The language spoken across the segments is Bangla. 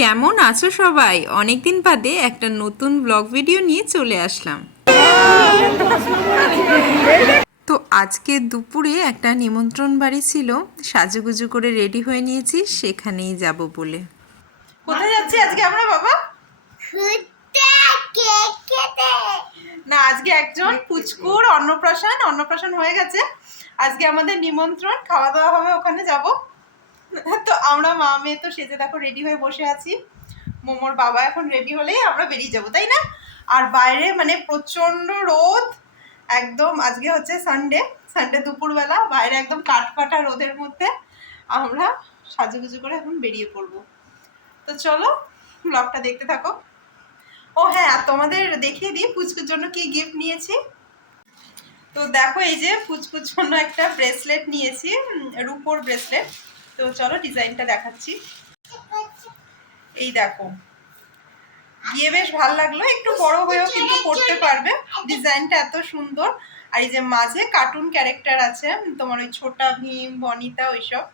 কেমন আছো সবাই? অনেকদিন বাদে একটা নতুন ব্লগ ভিডিও নিয়ে চলে আসলাম। তো আজকে দুপুরে একটা নিমন্ত্রণ বাড়ি ছিল সাজুগুজু করে রেডি হয়ে নিয়েছি সেখানেই যাব বলে। কোথায় যাচ্ছি আজকে আমরা বাবা? না আজকে একজন পুচকুর অন্নপ্রাশন অন্নপ্রাশন হয়ে গেছে। আজকে আমাদের নিমন্ত্রণ খাওয়া দাওয়া হবে ওখানে যাব। তো আমরা মা, মেয়ে তো সেজে দেখো রেডি হয়ে বসে আছি। মোমোর বাবা এখন রেডি হলেই আমরা বেরিয়ে যাব, তাই না? আর বাইরে মানে প্রচণ্ড রোদ, একদম আজকে হচ্ছে সানডে সানডে দুপুরবেলা, বাইরে একদম কাঠফাটা রোদের মধ্যে আমরা সাজুগুজু করে এখন বেরিয়ে পড়ব। তো চলো ব্লগটা দেখতে থাকো। ও হ্যাঁ আর তোমাদের দেখিয়ে দিই পুচকুর জন্য কি গিফট নিয়েছি। তো দেখো এই যে পুচকুর জন্য একটা ব্রেসলেট নিয়েছি রুপোর ব্রেসলেট তো চলো ডিজাইনটা দেখাচ্ছি। এই দেখো। গিয়ে বেশ ভালো লাগল। একটু বড় হয়েও কিন্তু পড়তে পারবে। ডিজাইনটা এত সুন্দর। আর এই যে মাঝে কার্টুন ক্যারেক্টার আছে তোমার ওই ছোটা ভীম বনিতা ওইসব।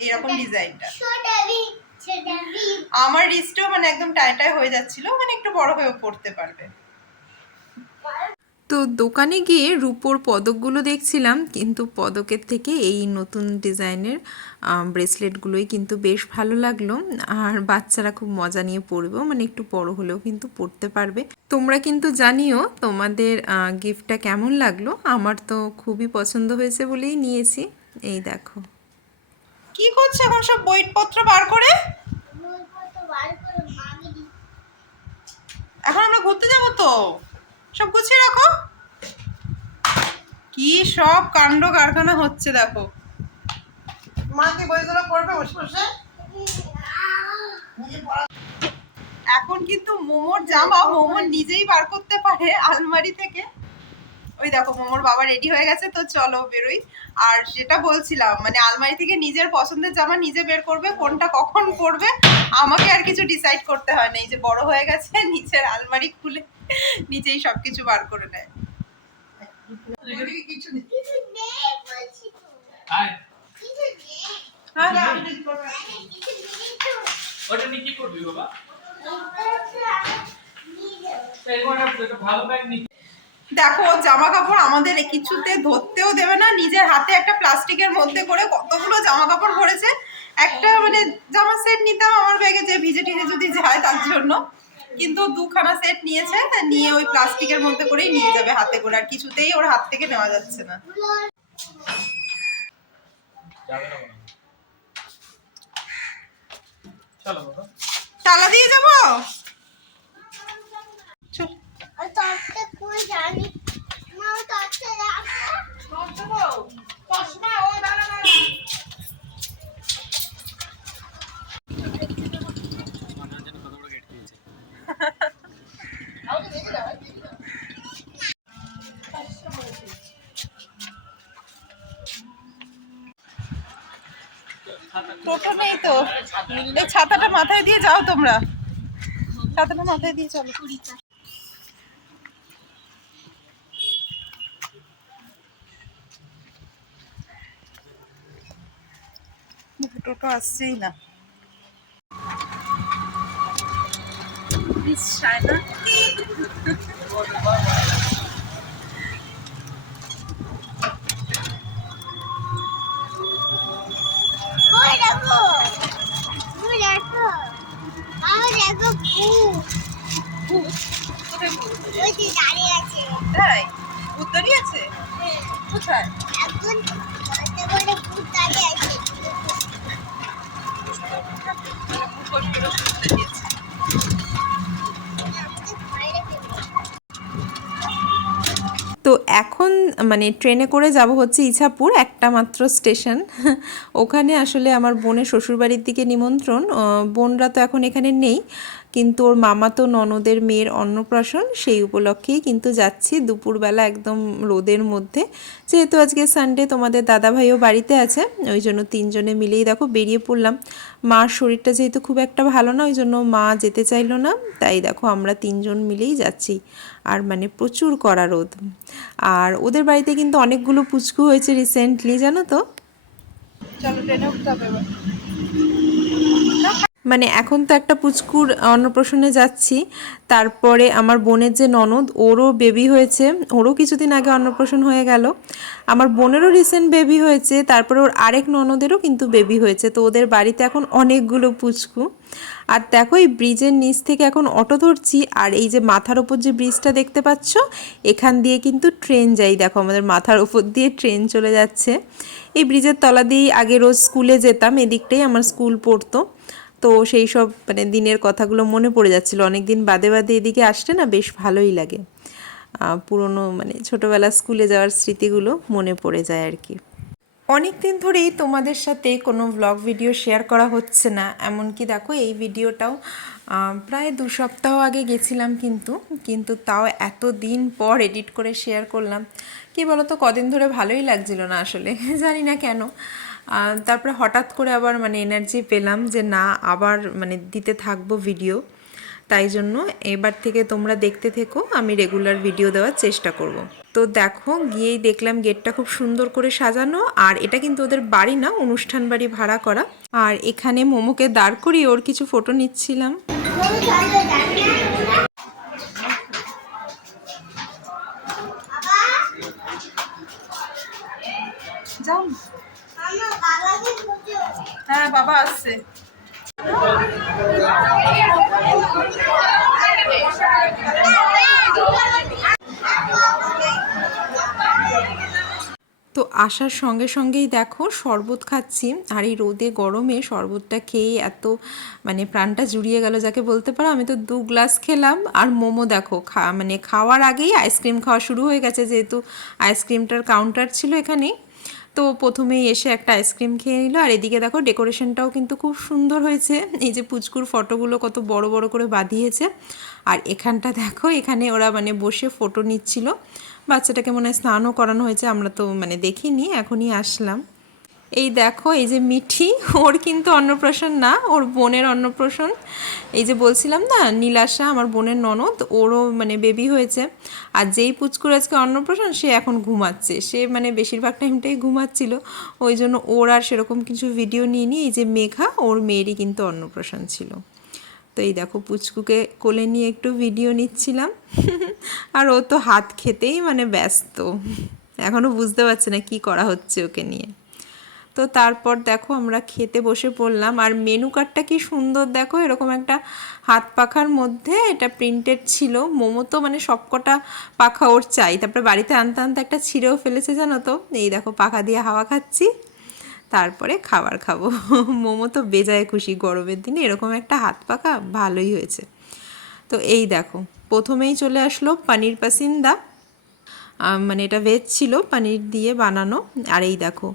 এরকম ডিজাইনটা। আমার রিস্টও মানে একদম টাইটাই হয়ে যাচ্ছিল। মানে একটু বড় হয়েও পড়তে পারবে। তো দোকানে গিয়ে রূপোর পদকগুলো দেখছিলাম কিন্তু পদকের থেকে এই নতুন ডিজাইনের ব্রেসলেটগুলোই কিন্তু বেশ ভালো লাগল। আর বাচ্চারা খুব মজা নিয়ে পরবেও মানে একটু বড় হলেও কিন্তু পরতে পারবে। তোমরা কিন্তু জানিও তোমাদের গিফটটা কেমন লাগল? আমার তো খুবই পছন্দ হয়েছে বলেই নিয়েছি। এই দেখো। কি করছে এখন সব বইপত্র বার করে? এখন আমরা ঘুরতে যাব তো? সব গুছিয়ে রাখো। কি সব কাণ্ড কারখানা হচ্ছে দেখো। মা কি বইগুলো পড়বে বসে বসে? এখন কিন্তু মোমোর জামা মোমো নিজেই বার করতে পারে আলমারি থেকে। ওই দেখো মোমোর বাবা রেডি হয়ে গেছে তো চলো বেরোই। আর যেটা বলছিলাম মানে আলমারি থেকে নিজের পছন্দের জামা নিজে বের করবে কোনটা কখন পরবে আমাকে আর কিছু ডিসাইড করতে হয় না। এই যে বড় হয়ে গেছে নিচের আলমারি খুলে নিজেই সবকিছু বার করে নেয়। হ্যাঁ, হ্যাঁ। ওটা নিয়ে কি করবি বাবা? এরকম একটা একটা ভালো ব্যাগ নিয়ে। দেখো জামা কাপড় আমাদের কিছুতে ধরতেও দেবে না। নিজের হাতে একটা প্লাস্টিকের মধ্যে করে কতগুলো জামা কাপড় ভরেছে। একটা মানে জামা সেট নিতাম আমার ব্যাগে যে ভিজে টিজে যদি যায় তার জন্য। কিন্তু দুখানা সেট নিয়েছে তা নিয়ে ওই প্লাস্টিকের মধ্যে করেই নিয়ে যাবে হাতে করে। আর কিছুতেই ওর হাত থেকে নেওয়া যাচ্ছে না। তালা দিয়ে যাব? চল। টোটো নেই তো। ছাতাটা মাথায় দিয়ে যাও তোমরা। ছাতাটা মাথায় দিয়ে চলো। টোটো আসছেই না. তাই ভূত দাঁড়িয়ে আছে কোথায় ভূত করে দাঁড়িয়েছে তো এখন মানে ট্রেনে করে যাব হচ্ছে ইছাপুর, একটা মাত্র স্টেশন। ওখানে আসলে আমার বোনের শ্বশুরবাড়ির দিকে নিমন্ত্রণ। বোনরা তো এখন এখানে নেই। কিন্তু ওর মামা তো ননদের মেয়ের অন্নপ্রাশন, সেই উপলক্ষেই কিন্তু যাচ্ছি দুপুরবেলা একদম রোদের মধ্যে। যেহেতু আজকে সানডে তোমাদের দাদাভাইও বাড়িতে আছে, ওই জন্য তিনজনে মিলেই দেখো বেরিয়ে পড়লাম। মার শরীরটা যেহেতু খুব একটা ভালো না, ওই জন্য মা যেতে চাইলো না, তাই দেখো আমরা তিনজন মিলেই যাচ্ছি। আর মানে প্রচুর কড়া রোদ। আর ওদের বাড়িতে কিন্তু অনেকগুলো পুচকু হয়েছে রিসেন্টলি জানো তো? চলো ট্রেনে উঠতে হবে মানে এখন তো একটা পুচকুর অন্নপ্রাশনে যাচ্ছি। তারপরে আমার বোনের যে ননদ, ওরও বেবি হয়েছে। ওরও কিছুদিন আগে অন্নপ্রাশন হয়ে গেল। আমার বোনেরও রিসেন্ট বেবি হয়েছে। তারপরে ওর আরেক ননদেরও কিন্তু বেবি হয়েছে। তো ওদের বাড়িতে এখন অনেকগুলো পুচকু। আর দেখো, এই ব্রিজের নিচ থেকে এখন অটো ধরছি। আর এই যে মাথার ওপর যে ব্রিজটা দেখতে পাচ্ছ, এখান দিয়ে কিন্তু ট্রেন যাই। দেখো, আমাদের মাথার ওপর দিয়ে ট্রেন চলে যাচ্ছে। এই ব্রিজের তলা দিয়েই আগে রোজ স্কুলে যেতাম। এদিকটাই আমার স্কুল পড়তো। তো সেই সব মানে দিনের কথাগুলো মনে পড়ে যাচ্ছিল। অনেক দিন বাদে বাদে এদিকে আসলে না বেশ ভালোই লাগে। পুরনো মানে ছোটোবেলা স্কুলে যাওয়ার স্মৃতিগুলো মনে পড়ে যায় আর কি। অনেক দিন ধরেই তোমাদের সাথে কোনো ব্লগ ভিডিও শেয়ার করা হচ্ছে না। এমনকি দেখো, এই ভিডিওটাও প্রায় দু সপ্তাহ আগে গেছিলাম কিন্তু কিন্তু তাও এত দিন পর এডিট করে শেয়ার করলাম। কি বলতো, কদিন ধরে ভালোই লাগছিল না আসলে, জানি না কেন। তারপরে হঠাৎ করে আবার মানে এনার্জি পেলাম যে না, আবার মানে দিতে থাকব ভিডিও তাই জন্য এবার থেকে তোমরা দেখতে থেকো, আমি রেগুলার ভিডিও দেওয়ার চেষ্টা করব। তো দেখো, গিয়েই দেখলাম গেটটা খুব সুন্দর করে সাজানো, আর এটা কিন্তু ওদের বাড়ি না, অনুষ্ঠান বাড়ি ভাড়া করা। আর এখানে মোমোকে দাঁড় করিয়ে ওর কিছু ফটো নিচ্ছিলাম। যাও। হ্যাঁ বাবা আসছে। তো আসার সঙ্গে সঙ্গেই দেখো শরবত খাচ্ছি, আর এই রোদে গরমে শরবতটা খেয়ে এত মানে প্রাণটা জুড়িয়ে গেল যাকে বলতে পারো, আমি তো দু গ্লাস খেলাম। আর মোমো দেখো, খা মানে খাওয়ার আগেই আইসক্রিম খাওয়া শুরু হয়ে গেছে, যেহেতু আইসক্রিমটার কাউন্টার ছিল এখানেই। তো প্রথমেই এসে একটা আইসক্রিম খেয়ে নিল, আর এদিকে দেখো ডেকোরেশনটাও কিন্তু খুব সুন্দর হয়েছে। এই যে পুচকুর ফটোগুলো কত বড় বড় করে বাঁধিয়েছে। আর এখানটা দেখো, এখানে ওরা মানে বসে ফটো নিচ্ছিল। বাচ্চাটাকে মনে হয় স্নানও করানো হয়েছে, আমরা তো মানে দেখিনি, এখনই আসলাম। এই দেখো, এই যে মিঠি, ওর কিন্তু অন্নপ্রাশন না, ওর বোনের অন্নপ্রাশন। এই যে বলছিলাম না, নীলাশা, আমার বোনের ননদ, ওরও মানে বেবি হয়েছে। আর যেই পুচকুর আজকে অন্নপ্রাশন, সে এখন ঘুমাচ্ছে। সে মানে বেশিরভাগ টাইমটাই ঘুমাচ্ছিল। ওই জন্য ওর আর সেরকম কিছু ভিডিও নিয়ে নিই এই যে মেঘা, ওর মেয়েরই কিন্তু অন্নপ্রাশন ছিল। তো এই দেখো, পুচকুকে কোলে নিয়ে একটু ভিডিও নিচ্ছিলাম। আর ও তো হাত খেতেই মানে ব্যস্ত। এখনও বুঝতে পারছে না কি করা হচ্ছে ওকে নিয়ে। তো তারপর দেখো আমরা খেতে বসে পড়লাম। আর মেনু কার্ডটা কি সুন্দর দেখো, এরকম একটা হাত পাখার মধ্যে এটা প্রিন্টেড ছিল। মোমো তো মানে সবকটা পাখা ওর চাই। তারপরে বাড়িতে আনতে আনতে একটা ছিঁড়েও ফেলেছে, জানো তো? এই দেখো পাখা দিয়ে হাওয়া খাচ্ছি। তারপরে খাবার খাব। মোমো তো বেজায় খুশি গরমের দিনে, এরকম একটা হাত পাখা ভালোই হয়েছে। তো এই দেখো, প্রথমেই চলে আসলো পানির পাসিন্দা। মানে এটা ভেজ ছিল, পানির দিয়ে বানানো। আর এই দেখো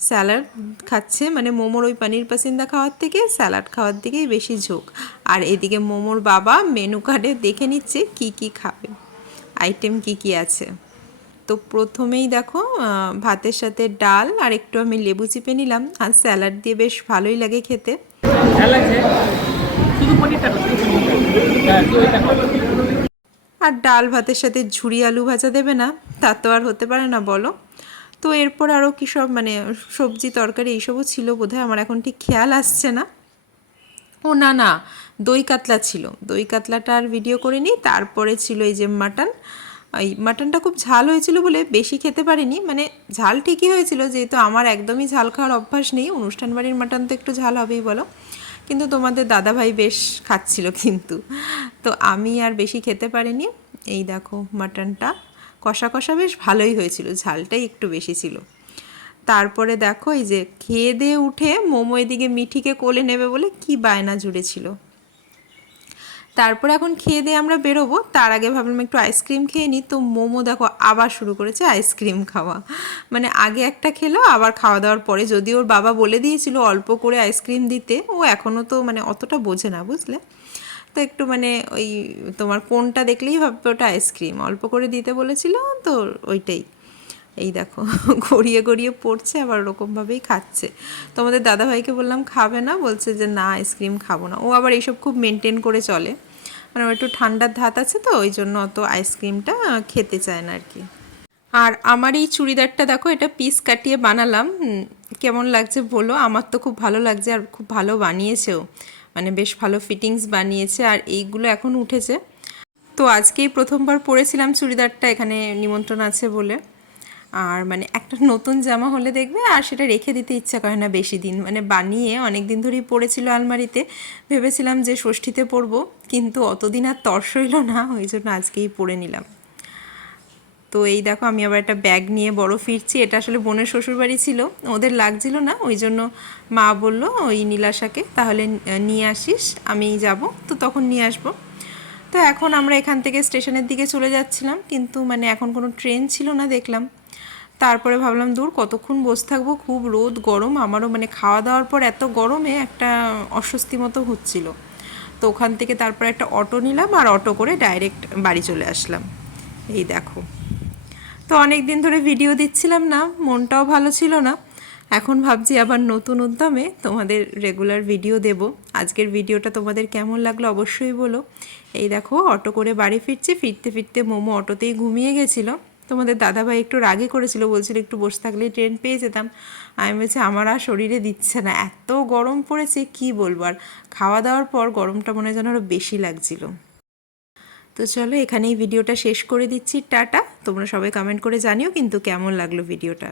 স্যালাড খাচ্ছে মানে মোমোর ওই পানির পাসিন্দা খাওয়ার থেকে স্যালাড খাওয়ার দিকেই বেশি ঝোঁক। আর এদিকে মোমোর বাবা মেনু কার্ডে দেখে নিচ্ছে কি কি খাবে, আইটেম কি কি আছে। তো প্রথমেই দেখো ভাতের সাথে ডাল, আর একটু আমি লেবু চিপে নিলাম, আর স্যালাড দিয়ে বেশ ভালোই লাগে খেতে। আর ডাল ভাতের সাথে ঝুড়ি আলু ভাজা দেবে না, তা তো আর হতে পারে না, বলো। তো এরপর আরও কী সব মানে সবজি, তরকারি এইসবও ছিল বোধহয়, আমার এখন ঠিক খেয়াল আসছে না। ও, না না, দই কাতলা ছিল। দই কাতলাটা আর ভিডিও করে নিই তারপরে ছিল এই যে মাটন। এই মাটনটা খুব ঝাল হয়েছিল বলে বেশি খেতে পারিনি মানে ঝাল ঠিকই হয়েছিল, যেহেতু আমার একদমই ঝাল খাওয়ার অভ্যাস নেই, অনুষ্ঠান বাড়ির মাটন তো একটু ঝাল হবেই বলো। কিন্তু তোমাদের দাদাভাই বেশ খাচ্ছিল কিন্তু। তো আমি আর বেশি খেতে পারিনি। এই দেখো মাটনটা। কষা কষা বেশ ভালোই হয়েছিল, ঝালটাই একটু বেশি ছিল। তারপরে দেখো এই যে খেয়ে দিয়ে উঠে মোমো এদিকে মিঠিকে কোলে নেবে বলে কি বায়না জুড়েছিল। তারপরে এখন খেয়ে দিয়ে আমরা বেরোবো, তার আগে ভাবলাম একটু আইসক্রিম খেয়ে নিই। তো মোমো দেখো আবার শুরু করেছে আইসক্রিম খাওয়া। মানে আগে একটা খেলো, আবার খাওয়া দাওয়ার পরে যদি ওর বাবা বলে দিয়েছিল অল্প করে আইসক্রিম দিতে, ও এখনও তো মানে অতটা বোঝে না, বুঝলে? তো একটু মানে ওই তোমার কোনটা দেখলেই ভাববে ওটা আইসক্রিম। অল্প করে দিতে বলেছিল তো ওইটাই। এই দেখো, গড়িয়ে গড়িয়ে পড়ছে, আবার ওরকমভাবেই খাচ্ছে। তো আমাদের দাদাভাইকে বললাম, খাবে না? বলছে যে, না, আইসক্রিম খাব না। ও আবার এইসব খুব মেনটেন করে চলে। মানে একটু ঠান্ডার ধাত আছে তো, ওই জন্য অত আইসক্রিমটা খেতে চায় না আর কি আর আমার এই চুড়িদারটা দেখো, এটা পিস কাটিয়ে বানালাম। কেমন লাগছে বলো? আমার তো খুব ভালো লাগছে আর খুব ভালো বানিয়েছেও মানে বেশ ভালো ফিটিংস বানিয়েছে আর এইগুলো এখন উঠেছে। তো আজকেই প্রথমবার পরেছিলাম চুড়িদারটা, এখানে নিমন্ত্রণ আছে বলে। আর মানে একটা নতুন জামা হলে দেখবে আর সেটা রেখে দিতে ইচ্ছা করে না বেশি দিন। মানে বানিয়ে অনেক দিন ধরেই পড়েছিল আলমারিতে, ভেবেছিলাম যে ষষ্ঠীতে পরবো, কিন্তু অতদিন আর তর্স হইল না, ওই জন্য আজকেই পরে নিলাম। তো এই দেখো, আমি আবার একটা ব্যাগ নিয়ে বড় ফিরছি। এটা আসলে বোনের শ্বশুরবাড়ি ছিল, ওদের লাগছিল না, ওই জন্য মা বলল, ওই নীলাশাকে তাহলে নিয়ে আসিস আমি যাব। তো তখন নিয়ে আসব। তো এখন আমরা এখান থেকে স্টেশনের দিকে চলে যাচ্ছিলাম, কিন্তু মানে এখন কোনো ট্রেন ছিল না দেখলাম। তারপরে ভাবলাম, দূর, কতক্ষণ বসে থাকব? খুব রোদ, গরম। আমারও মানে খাওয়া দাওয়ার পর এত গরমে একটা অস্বস্তি মতো হচ্ছিল। তো ওখান থেকে তারপরে একটা অটো নিলাম আর অটো করে ডাইরেক্ট বাড়ি চলে আসলাম। এই দেখো। তো অনেক দিন ধরে ভিডিও দিচ্ছিলাম না, মনটাও ভালো ছিল না। এখন ভাবছি আবার নতুন উদ্যমে তোমাদের রেগুলার ভিডিও দেব। আজকের ভিডিওটা তোমাদের কেমন লাগল অবশ্যই বলো। এই দেখো, অটো করে বাড়ি ফিরছি, ফিরতে ফিরতে মোমো অটোতেই ঘুমিয়ে গেছিল। তোমাদের দাদাভাই একটু রাগে করেছিল, বলছিল একটু বসে থাকলে ট্রেন পেয়ে যেতাম। আমি বলছি, আমার আর শরীরে দিচ্ছে না, এত গরম পড়েছে, কি বলব? আর খাওয়া দাওয়ার পর গরমটা মনে হয় যেন আরও বেশি লাগছিল। তো চলো এখানেই ভিডিওটা শেষ করে দিচ্ছি, টাটা। তোমরা সবাই কমেন্ট করে জানিও কিন্তু কেমন লাগল ভিডিওটা।